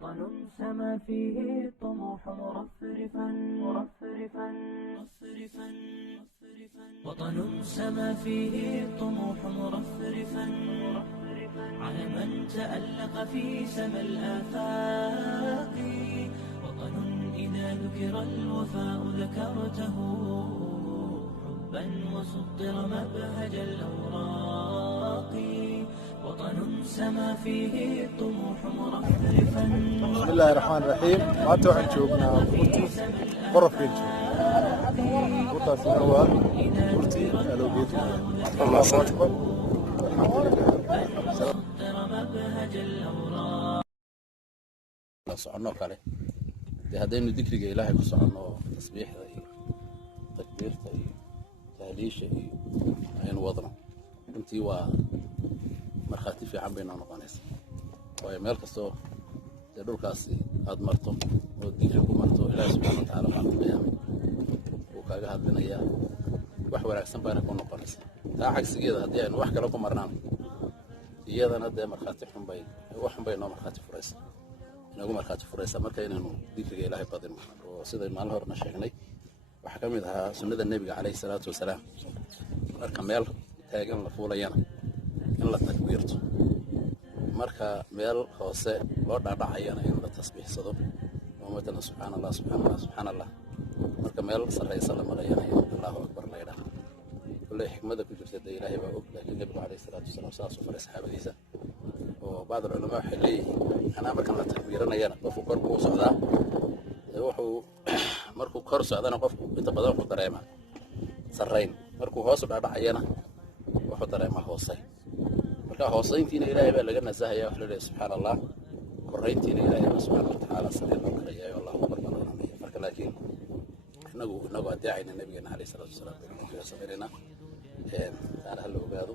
وطن سما فيه الطموح مرفرفا وطن سما فيه الطموح مرفرفا على من تألق في سما الآفاق. وطن إذا ذكر الوفاء ذكرته حبا وسطر مبهج الأوراق. وطن سما فيه الطموح مرفرفا. بسم الله الرحمن الرحيم. maanta waxaan joognaa qorafkan joogtaasina waa murtii alowgeed Allahu akbar la socono kale haddaynu dikriga ilaahay ku socono tasbiixda iyo takbiirta iyo tahliisha iyo aynu wadno runtii waa markhaati fiican bay noo noqonaysaa. waayo meel kastoo dee dhulkaasi aad marto oo dikri ku marto ilaahay subxaana watacaala baa ku qiyaamay wuu kaaga hadlinayaa, wax wanaagsan bayna ku noqonaysaa. taa cagsigeeda haddii aynu wax kale ku marnaan iyadana dee markhaati xunbay noo markhaati furaysaa, inagu markhaati furaysaa. marka inaynu dikriga ilaahay badino oo sidaynu maalin horena sheegnay waxaa ka mid ahaa sunnada nebiga calayhi salaatu wasalaam, marka meel taagan la fuulayana in la takbiirto, marka meel hoose loo dhaadhacayana in la tasbiixsado oo matala subxaana allah subxaana allah subxaana allah, marka meel sarraysa la marayana in allahu akbar la yidhaahdo. kulley xikmada ku jirta dee ilaahay baa og, laakiin nebigu calayhi salaatu wasalaam saasuu faray saxaabadiisa. oo bacd alculamaa waxay leeyihiin anaa markan la takbiiranayana qofku kor buu u socdaa, wuxuu markuu kor socdana qofku inta badan wuxuu dareemaa sarrayn, markuu hoos u dhaadhacayana wuxuu dareemaa hoosayn. marka hoosayntiina ilaahay baa laga nasahaya, wax la leeyahay subxaana allah, korayntiina ilaahay baa subxaana watacaala sarreyn loo karayayo allahu akbar baa loo oranaya. marka laakiin inagu adeecayna nabigeena calayhi salaatu wasalaam baynu ku samaynayna taana ha la ogaado.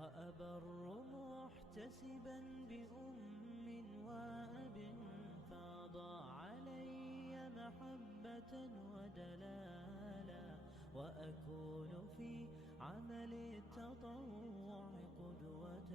وأبر محتسبا بأم وأب فاض علي محبة ودلالا. وأكون في عمل التطوع قدوة